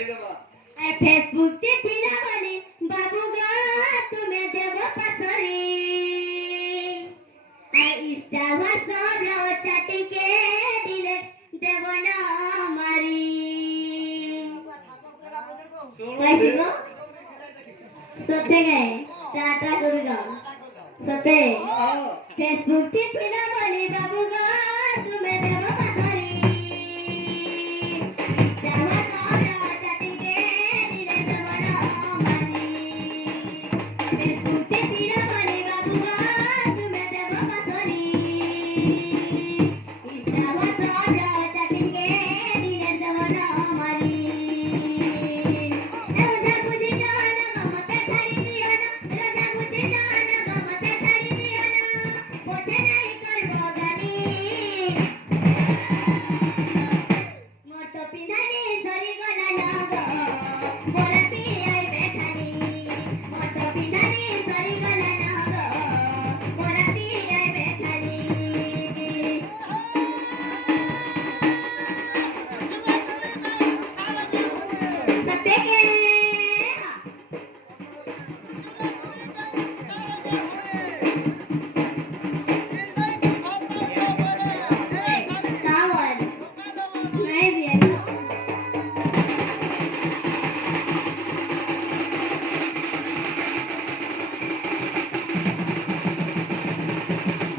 আর ফেসবুক তে ছিলা বলে বাবু গো তুমি দেব পাসরি আর ইনস্টা হোয়াটসঅ্যাপ চ্যাটিংকে ডিলিট দেব না মারি পাইছি গো সত্যি গে টাটা করু যাও সত্যি ফেসবুক তে ছিলা বলে বাবু গো তুমি দেব পাসরি ইনস্টা হোয়াটসঅ্যাপ চ্যাটিংকে ডিলিট দেব না মারি ফেসবুক তে ছিলা বলে বাবু গো তুমি দেব পাসরি ইনস্টা হোয়াটসঅ্যাপ চ্যাটিংকে ডিলিট দেব না মারি রোজা বুঝি জানা গমতে ছাড়ি দিও না রোজা বুঝি জানা গমতে ছাড়ি দিও না বোঝে নাই করব গানি মোটো পিনানি সরি গলা না গো